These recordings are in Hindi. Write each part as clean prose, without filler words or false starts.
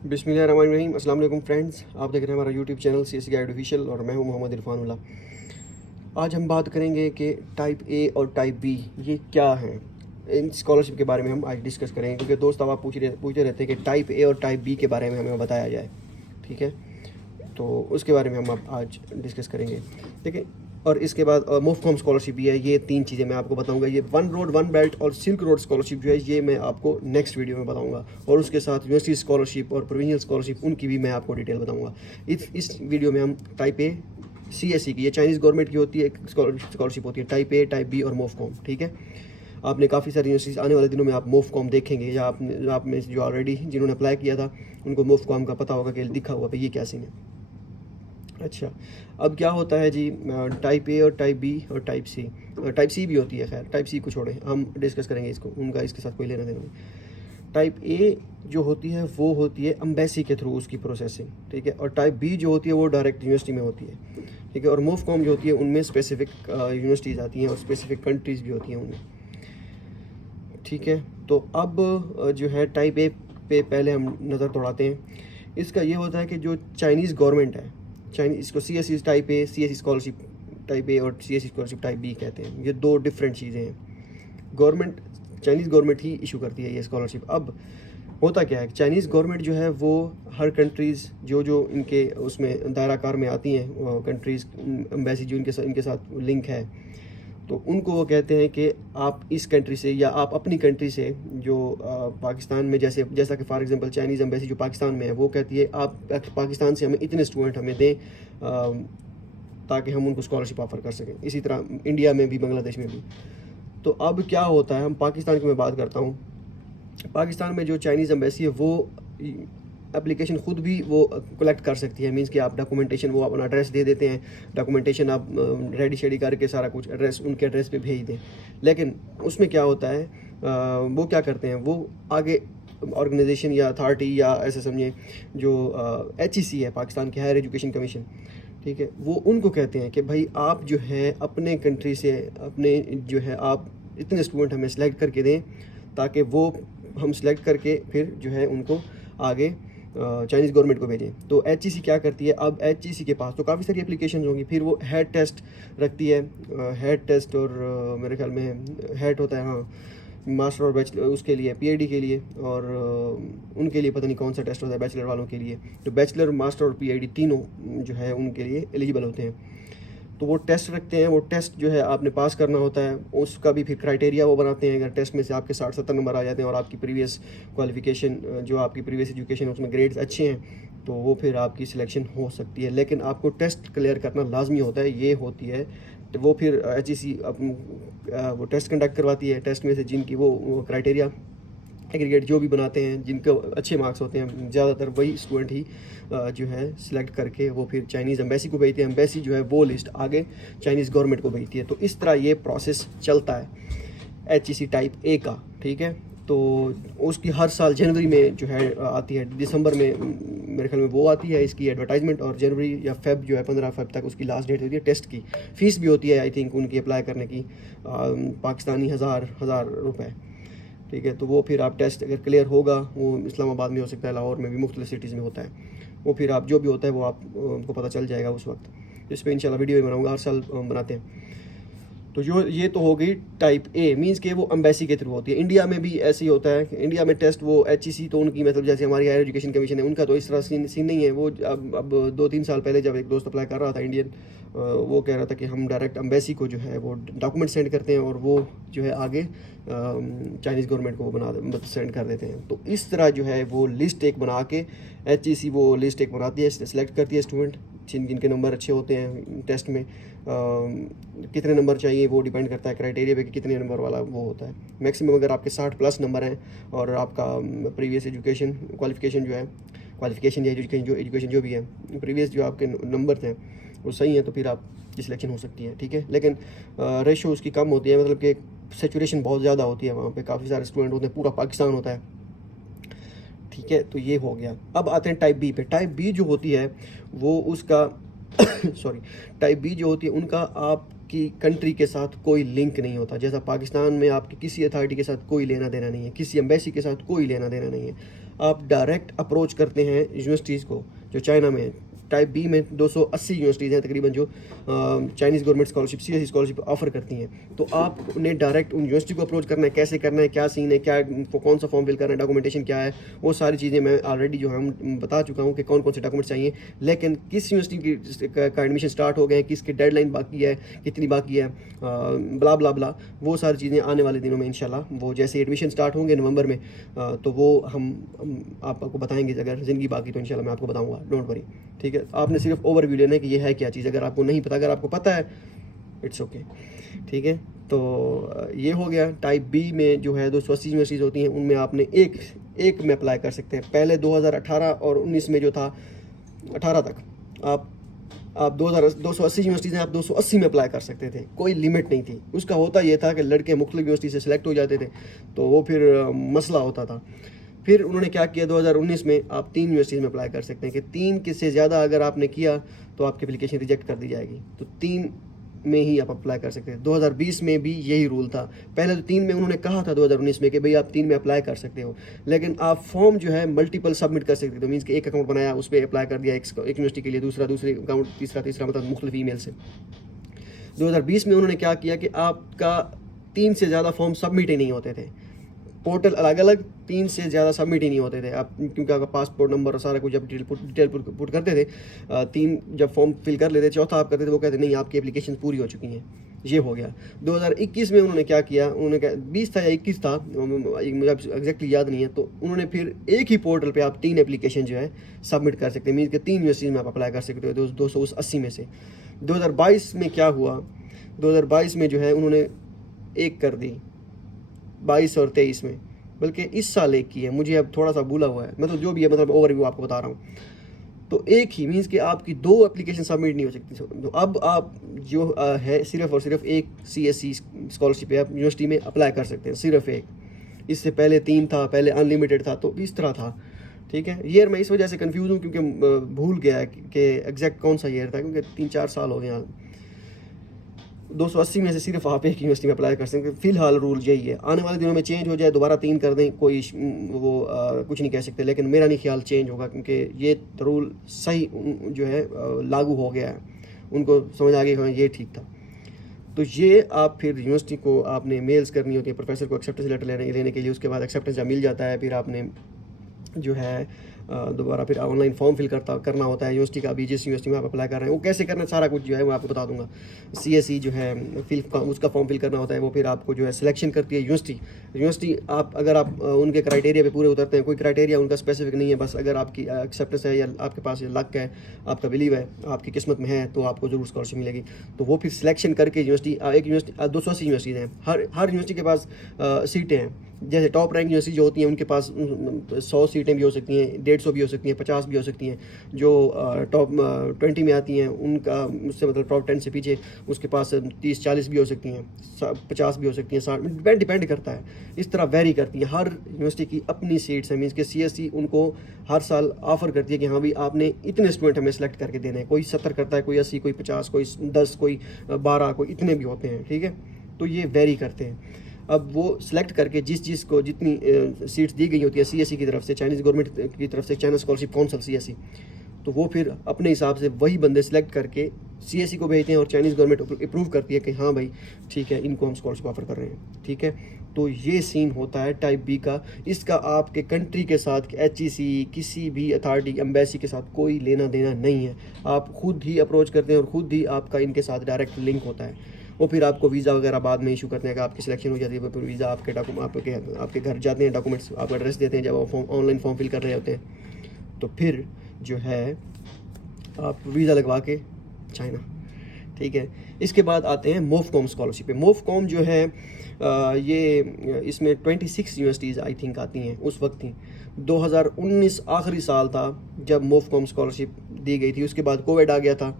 बिस्मिल्लाहिर्रहमानिर्रहीम। अस्सलाम वालेकुम फ्रेंड्स, आप देख रहे हैं हमारा YouTube channel CSE guide official और मैं हूं मोहम्मद इरफानुल्लाह। आज हम बात करेंगे कि टाइप ए और टाइप बी ये क्या हैं। इन स्कॉलरशिप के बारे में हम आज डिस्कस करेंगे, क्योंकि दोस्त अब आप पूछते रहते हैं कि टाइप ए और टाइप बी के बारे में हमें बताया जाए। ठीक है, तो उसके बारे में हम अब आज डिस्कस करेंगे। देखिए, और इसके बाद मोफकॉम स्कॉलरशिप भी है। ये तीन चीज़ें मैं आपको बताऊंगा। ये वन रोड वन बेल्ट और सिल्क रोड स्कॉलरशिप जो है ये मैं आपको नेक्स्ट वीडियो में बताऊंगा, और उसके साथ यूनिवर्सिटी स्कॉलरशिप और प्रोविंशियल स्कॉलरशिप उनकी भी मैं आपको डिटेल बताऊंगा। इस वीडियो में हम टाइप ए CSE की, ये चाइनीज़ गवर्नमेंट की होती है, एक स्कॉलरशिप होती है टाइप ए, टाइप बी और मोफकॉम। ठीक है, आपने काफ़ी सारी यूनिवर्सिटीज़ आने वाले दिनों में आप मोफकॉम देखेंगे, या आप में जो ऑलरेडी जिन्होंने अप्लाई किया था उनको मोफकॉम का पता होगा कि लिखा हुआ पे ये क्या सीन है। अच्छा, अब क्या होता है जी, टाइप ए और टाइप बी और टाइप सी भी होती है। खैर, टाइप सी को छोड़ें, हम डिस्कस करेंगे इसको, उनका इसके साथ कोई लेना देना नहीं। टाइप ए जो होती है वो होती है एम्बेसी के थ्रू उसकी प्रोसेसिंग। ठीक है, और टाइप बी जो होती है वो डायरेक्ट यूनिवर्सिटी में होती है। ठीक है, और मोफकॉम जो होती है उनमें स्पेसिफिक यूनिवर्सिटीज़ आती हैं और स्पेसिफिक कंट्रीज़ भी होती हैं उनमें। ठीक है, तो अब जो है टाइप ए पे पहले हम नज़र दौड़ाते हैं। इसका ये होता है कि जो चाइनीज़ गवर्नमेंट है, चाइनीज इसको CSE type A, CSE scholarship type A और CSE स्कॉलरशिप टाइप बी कहते हैं। ये दो डिफरेंट चीज़ें हैं। गवर्नमेंट, चाइनीज़ गवर्नमेंट ही इशू करती है ये स्कॉलरशिप। अब होता क्या है, चाइनीज़ गवर्नमेंट जो है वो हर कंट्रीज़ जो जो इनके उसमें दायरा कार में आती हैं, कंट्रीज़ एम्बेसी जो इनके साथ लिंक है, तो उनको वो कहते हैं कि आप इस कंट्री से या आप अपनी कंट्री से जो पाकिस्तान में, जैसा कि फॉर एग्जांपल चाइनीज़ एम्बेसी जो पाकिस्तान में है वो कहती है आप पाकिस्तान से हमें इतने स्टूडेंट हमें दें ताकि हम उनको स्कॉलरशिप ऑफ़र कर सकें। इसी तरह इंडिया में भी, बांग्लादेश में भी। तो अब क्या होता है, हम पाकिस्तान की मैं बात करता हूँ। पाकिस्तान में जो चाइनीज़ एम्बेसी है वो एप्लीकेशन खुद भी वो कलेक्ट कर सकती है। मींस कि आप डॉक्यूमेंटेशन, वो अपना एड्रेस दे देते हैं, डॉक्यूमेंटेशन आप रेडी शेडी करके सारा कुछ एड्रेस उनके एड्रेस पे भेज दें। लेकिन उसमें क्या होता है, वो क्या करते हैं, वो आगे ऑर्गेनाइजेशन या अथॉरिटी या ऐसे समझें जो HEC है, पाकिस्तान की हायर एजुकेशन कमीशन, ठीक है, वो उनको कहते हैं कि भाई आप जो है अपने कंट्री से अपने जो है आप इतने स्टूडेंट हमें सेलेक्ट करके दें ताकि वो हम सेलेक्ट करके फिर जो है उनको आगे चाइनीज़ गवर्नमेंट को भेजें। तो HEC क्या करती है, अब HEC के पास तो काफ़ी सारी एप्लीकेशन होंगी, फिर वो हेड टेस्ट रखती है। हेड टेस्ट और मेरे ख्याल में हेड होता है, हाँ, मास्टर और बैचलर, उसके लिए PhD के लिए, और उनके लिए पता नहीं कौन सा टेस्ट होता है बैचलर वालों के लिए। तो बैचलर, मास्टर और PhD तीनों जो है उनके लिए एलिजिबल होते हैं। तो वो टेस्ट रखते हैं, वो टेस्ट जो है आपने पास करना होता है, उसका भी फिर क्राइटेरिया वो बनाते हैं। अगर टेस्ट में से आपके 60-70 नंबर आ जाते हैं और आपकी प्रीवियस क्वालिफिकेशन, जो आपकी प्रीवियस एजुकेशन है उसमें ग्रेड्स अच्छे हैं, तो वो फिर आपकी सिलेक्शन हो सकती है। लेकिन आपको टेस्ट क्लियर करना लाजमी होता है। ये होती है, तो वो फिर HEC वो टेस्ट कंडक्ट करवाती है। टेस्ट में से जिनकी वो क्राइटेरिया एग्रीगेट जो भी बनाते हैं, जिनके अच्छे मार्क्स होते हैं, ज़्यादातर वही स्टूडेंट ही जो है सिलेक्ट करके वो फिर चाइनीज़ एम्बेसी को भेजते हैं। एम्बेसी जो है वो लिस्ट आगे चाइनीज़ गवर्नमेंट को भेजती है। तो इस तरह ये प्रोसेस चलता है HEC टाइप ए का। ठीक है, तो उसकी हर साल जनवरी में जो है आती है, दिसंबर में मेरे ख्याल में वो आती है इसकी एडवर्टाइजमेंट, और जनवरी या फेब जो है 15 फेब तक उसकी लास्ट डेट होती है। टेस्ट की फ़ीस भी होती है आई थिंक उनकी अप्लाई करने की, पाकिस्तानी हज़ार रुपये। ठीक है, तो वो फिर आप टेस्ट अगर क्लियर होगा, वो इस्लामाबाद में हो सकता है, लाहौर में भी, मुख्तलिफ सिटीज़ में होता है, वो फिर आप जो भी होता है वो आपको पता चल जाएगा उस वक्त। इस पर इंशाल्लाह वीडियो भी बनाऊँगा, हर साल बनाते हैं। तो जो ये तो हो गई टाइप ए, मींस के वो एम्बेसी के थ्रू होती है। इंडिया में भी ऐसे ही होता है। इंडिया में टेस्ट वो HEC तो उनकी, मतलब जैसे हमारी हायर एजुकेशन कमीशन है, उनका तो इस तरह सीन नहीं है। वो अब 2-3 साल पहले जब एक दोस्त अप्लाई कर रहा था इंडियन, वो कह रहा था कि हम डायरेक्ट एम्बेसी को जो है वो डॉक्यूमेंट सेंड करते हैं और वो जो है आगे चाइनीज़ गवर्नमेंट को वो सेंड कर देते हैं। तो इस तरह जो है वो लिस्ट एक बना के HEC वो लिस्ट एक बनाती है, सेलेक्ट करती है स्टूडेंट जिनके नंबर अच्छे होते हैं टेस्ट में। कितने नंबर चाहिए वो डिपेंड करता है क्राइटेरिया पे कि कितने नंबर वाला वो होता है। मैक्सिमम अगर आपके 60+ नंबर हैं और आपका प्रीवियस एजुकेशन क्वालिफिकेशन जो है, क्वालिफिकेशन या एजुकेशन जो भी है, प्रीवियस जो आपके नंबर थे वो सही है, तो फिर आपकी सिलेक्शन हो सकती है। ठीक है, लेकिन रेशो उसकी कम होती है, मतलब कि सेचुरेशन बहुत ज़्यादा होती है, वहाँ पे काफ़ी सारे स्टूडेंट होते हैं, पूरा पाकिस्तान होता है। ठीक है, तो ये हो गया। अब आते हैं टाइप बी पे। टाइप बी जो होती है वो उसका सॉरी, टाइप बी जो होती है उनका आपकी कंट्री के साथ कोई लिंक नहीं होता। जैसा पाकिस्तान में आपकी किसी अथॉरिटी के साथ कोई लेना देना नहीं है, किसी एम्बेसी के साथ कोई लेना देना नहीं है। आप डायरेक्ट अप्रोच करते हैं यूनिवर्सिटीज़ को जो चाइना में है। टाइप बी में 280 यूनिवर्सिटीज़ हैं तकरीबन जो Chinese government scholarship CSC scholarship offer करती हैं। तो आपने डायरेक्ट उन यूनिवर्सिटी को अप्रोच करना है, कैसे करना है, क्या सीन है, क्या कौन सा फॉर्म फिल करना है, डॉक्यूमेंटेशन क्या है, वो सारी चीज़ें मैं ऑलरेडी जो हम बता चुका हूँ कि कौन कौन से डॉक्यूमेंट्स चाहिए। लेकिन किस यूनिवर्सिटी का एडमिशन स्टार्ट हो गए, किसकी डेडलाइन बाकी है, कितनी बाकी है, ब्ला ब्ला ब्ला, वो सारी चीज़ें आने वाले दिनों में इंशाल्लाह वो जैसे एडमिशन स्टार्ट होंगे नवंबर में तो वो हम आपको बताएंगे। अगर ज़िंदगी बाकी तो इंशाल्लाह मैं आपको बताऊँगा, डोंट वरी। ठीक है, आपने सिर्फ ओवरव्यू लेना है कि ये है क्या चीज़। अगर आपको नहीं पता, अगर आपको पता है इट्स ओके। ठीक है, तो ये हो गया। टाइप बी में जो है 280 यूनिवर्सिटीज़ होती हैं, उनमें आपने एक में अप्लाई कर सकते हैं। पहले 2018 और 19 में जो था 18 तक आप 280 यूनिवर्सिटीज़ हैं, आप 280 में अप्लाई कर सकते थे, कोई लिमिट नहीं थी उसका। होता ये था कि लड़के मुख्तलिफ यूनिवर्सिटी से सिलेक्ट हो जाते थे तो वो फिर मसला होता था। फिर उन्होंने क्या किया, 2019 में आप 3 यूनिवर्सिटीज़ में अप्लाई कर सकते हैं कि 3 के से ज़्यादा अगर आपने किया तो आपकी एप्लीकेशन रिजेक्ट कर दी जाएगी। तो 3 में ही आप अप्लाई कर सकते हैं। 2020 में भी यही रूल था। पहले तो 3 में उन्होंने कहा था 2019 में कि भाई आप 3 में अप्लाई कर सकते हो, लेकिन आप फॉर्म जो है मल्टीपल सबमिट कर सकते हो। मीन्स कि एक अकाउंट बनाया, उस पर अप्लाई कर दिया एक यूनिवर्सिटी के लिए, दूसरे अकाउंट, तीसरा मतलब मुख्तलिफ ईमेल से। 2020 में उन्होंने क्या किया कि आपका 3 से ज़्यादा फॉर्म सबमिट ही नहीं होते थे। पोर्टल अलग अलग, 3 से ज़्यादा सबमिट ही नहीं होते थे आप, क्योंकि आपका पासपोर्ट नंबर और सारा कुछ जब डिटेल पुट करते थे, 3 जब फॉर्म फिल कर लेते, चौथा आप करते थे, वो कहते नहीं आपकी एप्लीकेशन पूरी हो चुकी हैं। ये हो गया। 2021 में उन्होंने क्या किया, उन्होंने क्या 20 था या 21 था, मुझे एग्जैक्टली याद नहीं है, तो उन्होंने फिर एक ही पोर्टल पे आप 3 एप्लीकेशन जो है सबमिट कर सकते हैं। मीन्स कि 3 यूनिवर्सिटीज़ में आप अप्लाई कर सकते हो 280 में से। 2022 में क्या हुआ, 2022 में जो है उन्होंने एक कर दी, 22 और 23 में, बल्कि इस साल एक की है, मुझे अब थोड़ा सा भूला हुआ है, मतलब जो भी है, मतलब ओवरव्यू आपको बता रहा हूँ। तो एक ही मीन्स कि आपकी 2 एप्लीकेशन सबमिट नहीं हो सकती। तो अब आप जो है सिर्फ और सिर्फ एक सीएससी स्कॉलरशिप आप यूनिवर्सिटी में अप्लाई कर सकते हैं, सिर्फ एक। इससे पहले 3 था, पहले अनलिमिटेड था, तो इस तरह था। ठीक है, ईयर मैं इस वजह से कंफ्यूज हूँ क्योंकि भूल गया कि एग्जैक्ट कौन सा ईयर था, क्योंकि 3-4 साल हो गए। 280 में से सिर्फ आप एक यूनिवर्सिटी में अप्लाई कर सकते हैं। फिलहाल रूल यही है। आने वाले दिनों में चेंज हो जाए, दोबारा 3 कर दें, कोई कुछ नहीं कह सकते, लेकिन मेरा नहीं ख्याल चेंज होगा, क्योंकि ये रूल सही जो है लागू हो गया है, उनको समझ आ गया हाँ ये ठीक था। तो ये आप फिर यूनिवर्सिटी को आपने मेल्स करनी होती है, प्रोफेसर को एक्सेप्टेंस लेटर लेने के लिए। उसके बाद एक्सेप्टेंस जब मिल जाता है, फिर आपने जो है दोबारा फिर ऑनलाइन फॉर्म फिल करना होता है यूनिवर्सिटी का भी, जिस यूनिवर्सिटी में आप अप्लाई कर रहे हैं। वो कैसे करना है सारा कुछ जो है मैं आपको बता दूंगा। सीएससी जो है उसका फॉर्म फिल करना होता है, वो फिर आपको जो है सिलेक्शन करती है यूनिवर्सिटी। आप अगर आप उनके क्राइटेरिया पे पूरे उतरते हैं, कोई क्राइटेरिया उनका स्पेसिफिक नहीं है, बस अगर आपकी एक्सेप्टेंस है या आपके पास लक है, आपका बिलीव है, आपकी किस्मत में है, तो आपको जरूर स्कॉलरशिप मिलेगी। तो वो फिर सिलेक्शन करके यूनिवर्सिटी, एक यूनिवर्सिटी 280 यूनिवर्सिटीज़ हैं, हर यूनिवर्सिटी के पास सीटें हैं। जैसे टॉप रैंक यूनिवर्सिटी जो होती हैं उनके पास 100 सीटें भी हो सकती हैं, 150 भी हो सकती हैं, 50 भी हो सकती हैं। जो टॉप 20 में आती हैं उनका, उससे मतलब टॉप 10 से पीछे, उसके पास 30-40 भी हो सकती हैं, 50 भी हो सकती हैं, 60, डिपेंड करता है। इस तरह वेरी करती है। हर यूनिवर्सिटी की अपनी सीट्स हैं। मीन्स के सीएससी उनको हर साल ऑफर करती है कि हाँ भाई आपने इतने स्टूडेंट हमें सेलेक्ट करके देने हैं। कोई 70 करता है, कोई 80, कोई 50, कोई 10, कोई 12, कोई इतने भी होते हैं। ठीक है, तो ये वेरी करते हैं। अब वो सिलेक्ट करके जिस को जितनी सीट्स दी गई होती है सीएससी की तरफ से, चाइनीज़ गवर्नमेंट की तरफ से, चाइना स्कॉलरशिप काउंसिल सीएससी, तो वो फिर अपने हिसाब से वही बंदे सिलेक्ट करके सीएससी को भेजते हैं और चाइनीज़ गवर्नमेंट अप्रूव करती है कि हाँ भाई ठीक है, इनको हम स्कॉलरशिप ऑफर कर रहे हैं। ठीक है, तो ये सीन होता है टाइप बी का। इसका आपके कंट्री के साथ, HEC, किसी भी अथॉरिटी, एम्बेसी के साथ कोई लेना देना नहीं है। आप खुद ही अप्रोच करते हैं और ख़ुद ही आपका इनके साथ डायरेक्ट लिंक होता है। वो फिर आपको वीज़ा वगैरह बाद में इशू करते हैं कि आपकी सिलेक्शन हो जाती है, फिर वीज़ा आपके आपके घर जाते हैं, डॉक्यूमेंट्स आपका एड्रेस देते हैं जब आप ऑनलाइन फॉर्म फिल कर रहे होते हैं। तो फिर जो है आप वीज़ा लगवा के चाइना। ठीक है, इसके बाद आते हैं मोफकॉम स्कॉलरशिप पे। मोफकॉम जो है ये इसमें 26 यूनिवर्सिटीज़ आई थिंक आती हैं, उस वक्त थी। 2019 आखिरी साल था जब मोफकॉम स्कॉलरशिप दी गई थी। उसके बाद कोविड आ गया था,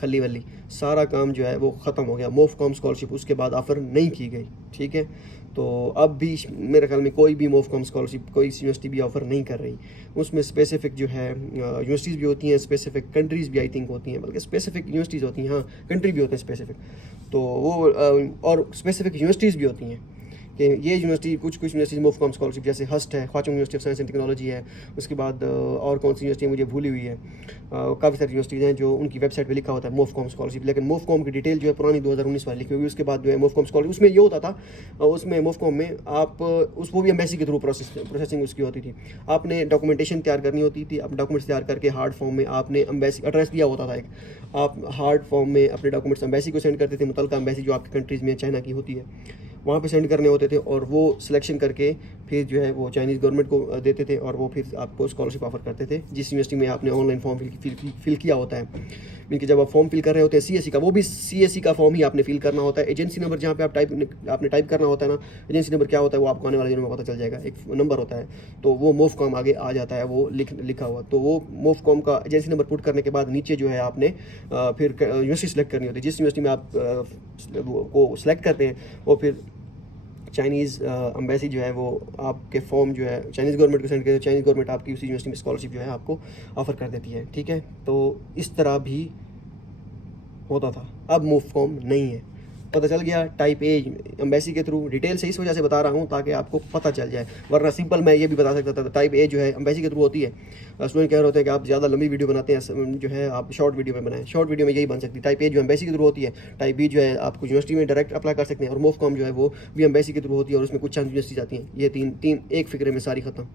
खली वली सारा काम जो है वो ख़त्म हो गया। मोफकॉम स्कॉलरशिप उसके बाद ऑफ़र नहीं की गई। ठीक है, तो अब भी मेरे ख्याल में कोई भी मोफकॉम स्कॉलरशिप कोई यूनिवर्सिटी भी ऑफ़र नहीं कर रही। उसमें स्पेसिफिक जो है यूनिवर्सिटीज़ भी होती हैं, स्पेसिफिक कंट्रीज़ भी आई थिंक होती हैं, बल्कि स्पेसिफिक यूनिवर्सिटीज़ होती हैं, हाँ कंट्री भी होते हैं स्पेसिफिक, तो वो और स्पेसिफिक यूनिवर्सिटीज़ भी होती हैं कि ये यूनिवर्सिटी कुछ यूनिवर्सिटी मोफकॉम स्कॉलरशिप, जैसे हस्ट है, Huazhong University of Science and Technology है, उसके बाद और कौन सी यूनिवर्सिटी मुझे भूली हुई है, काफ़ी सारी यूनिवर्सिटीज़ हैं जो उनकी वेबसाइट पे लिखा होता है मोफकॉम स्कॉलरशिप, लेकिन मोफकॉम की डिटेल जो है पुरानी 2019 वाली लिखी हुई। उसके बाद जो है मोफकॉम स्कॉलरशिप, उसमें ये होता था, उसमें मोफकॉम में आप वो भी एम्बेसी के थ्रू प्रोसेसिंग उसकी होती थी। आपने डॉक्यूमेंटेशन तैयार करनी होती थी, आप डॉक्यूमेंट्स तैयार करके हार्ड फॉर्म में आपने एम्बेसी एड्रेस दिया होता था एक, आप हार्ड फॉर्म में अपने डॉक्यूमेंट्स एम्बेसी को सेंड करते थे, मुतलका एम्बेसी जो आपकी कंट्रीज़ में चाइना की होती है वहाँ पे सेंड करने होते थे, और वो सिलेक्शन करके फिर जो है वो चाइनीज़ गवर्नमेंट को देते थे, और वो फिर आपको स्कॉलरशिप ऑफर करते थे जिस यूनिवर्सिटी में आपने ऑनलाइन फॉर्म फिल किया होता है। मीन कि जब आप फॉर्म फिल कर रहे होते हैं सीएससी का, वो भी सीएससी का फॉर्म ही आपने फिल करना होता है। एजेंसी नंबर जहाँ पे आपने टाइप करना होता है ना, एजेंसी नंबर क्या होता है वो आपको आने वाले दिनों में पता चल जाएगा, एक नंबर होता है, तो वो मोफकॉम आगे आ जाता है, वो लिखा हुआ, तो वो मोफकॉम का एजेंसी नंबर पुट करने के बाद नीचे जो है आपने फिर यूनिवर्सिटी सेलेक्ट करनी होती है। जिस यूनिवर्सिटी में आप को सिलेक्ट करते हैं वो फिर चाइनीज़ एम्बेसी जो है वो आपके फॉर्म जो है चाइनीज़ गवर्नमेंट को सेंड करते हैं, चाइनीज़ गवर्नमेंट आपकी उसी यूनिवर्सिटी में स्कॉलरशिप जो है आपको ऑफर कर देती है। ठीक है, तो इस तरह भी होता था, अब मोफकॉम नहीं है। पता चल गया टाइप ए एम्बेसी के थ्रू, डिटेल से इस वजह से बता रहा हूँ ताकि आपको पता चल जाए, वरना सिंपल मैं ये भी बता सकता था टाइप ए जो है एम्बेसी के थ्रू होती है। स्टूडेंट कह रहे होते हैं कि आप ज़्यादा लंबी वीडियो बनाते हैं, जो है आप शॉर्ट वीडियो में बनाएं, शॉर्ट वीडियो में यही बन सकती है। टाइप ए जो एम्बेसी के थ्रू होती है, टाइप बी जो है आपको यूनिवर्सिटी में डायरेक्ट अप्लाई कर सकते हैं, और मोफकॉम जो है वो भी एम्बेसी के थ्रू होती है, और उसमें कुछ चंद यूनिवर्सिटी आती हैं। ये तीन एक फिक्रे में सारी ख़त्म,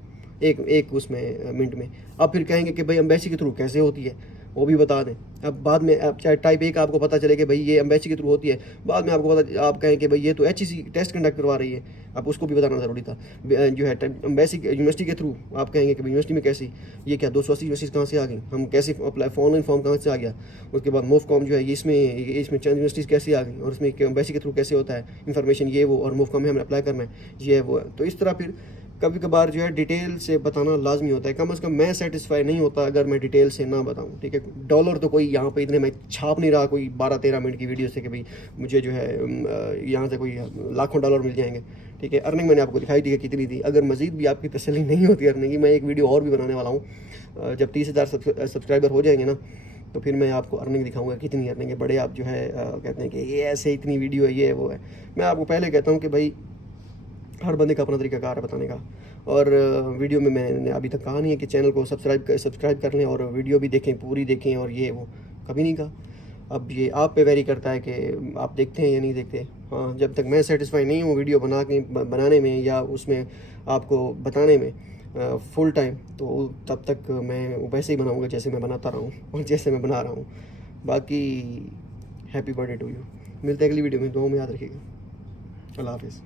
एक उसमें मिनट में। अब फिर कहेंगे कि भाई एम्बेसी के थ्रू कैसे होती है, वो भी बता दें। अब बाद में अब चाहे टाइप ए का आपको पता चले कि भाई ये एम्बेसी के थ्रू होती है, बाद में आपको पता आप कहें कि भाई ये तो HEC टेस्ट कंडक्ट करवा रही है, अब उसको भी बताना ज़रूरी था। जो है एम्बेसी यूनिवर्सिटी के थ्रू आप कहेंगे कि भाई यूनिवर्सिटी में कैसी, ये क्या 280 यूनिवर्सिटी कहाँ से आ गई, हम कैसे अप्लाई ऑनलाइन फॉर्म कहाँ से आ गया। उसके बाद मोफकॉम जो है ये इसमें चंद यूनिवर्सिटीज़ कैसे आ गई, और उसमें एम्बेसी के थ्रू कैसे होता है इन्फॉर्मेशन ये वो, और मोफकॉम में हमें अप्लाई करना है ये है वो है। तो इस तरह फिर कभी कभार जो है डिटेल से बताना लाजमी होता है। कम से कम मैं सेटिस्फाई नहीं होता अगर मैं डिटेल से ना बताऊं। ठीक है, डॉलर तो कोई यहाँ पे इतने मैं छाप नहीं रहा कोई 12-13 मिनट की वीडियो से कि भाई मुझे जो है यहाँ से कोई लाखों डॉलर मिल जाएंगे। ठीक है, अर्निंग मैंने आपको दिखाई दी है कितनी थी। अगर मज़ीद भी आपकी तसल्ली नहीं होती अर्निंग की, मैं एक वीडियो और भी बनाने वाला हूँ। जब 30,000 सब्सक्राइबर हो जाएंगे ना, तो फिर मैं आपको अर्निंग दिखाऊंगा कितनी अर्निंग है। बड़े आप जो है कहते हैं कि ये ऐसे इतनी वीडियो है, ये है वो है। मैं आपको पहले कहता हूँ कि भाई हर बंदे का अपना तरीकाकार है बताने का, और वीडियो में मैंने अभी तक कहा नहीं है कि चैनल को सब्सक्राइब कर लें और वीडियो भी देखें, पूरी देखें, और ये वो कभी नहीं कहा। अब ये आप पे वेरी करता है कि आप देखते हैं या नहीं देखते। हाँ, जब तक मैं सेटिस्फाई नहीं हूँ वीडियो बनाने में या उसमें आपको बताने में फुल टाइम, तो तब तक मैं वैसे ही बनाऊँगा जैसे मैं बनाता रहा हूँ और जैसे मैं बना रहा हूँ। बाकी हैप्पी बर्थडे टू यू। मिलते हैं अगली वीडियो में, दुआओं में याद रखिएगा। अल्लाह हाफिज़।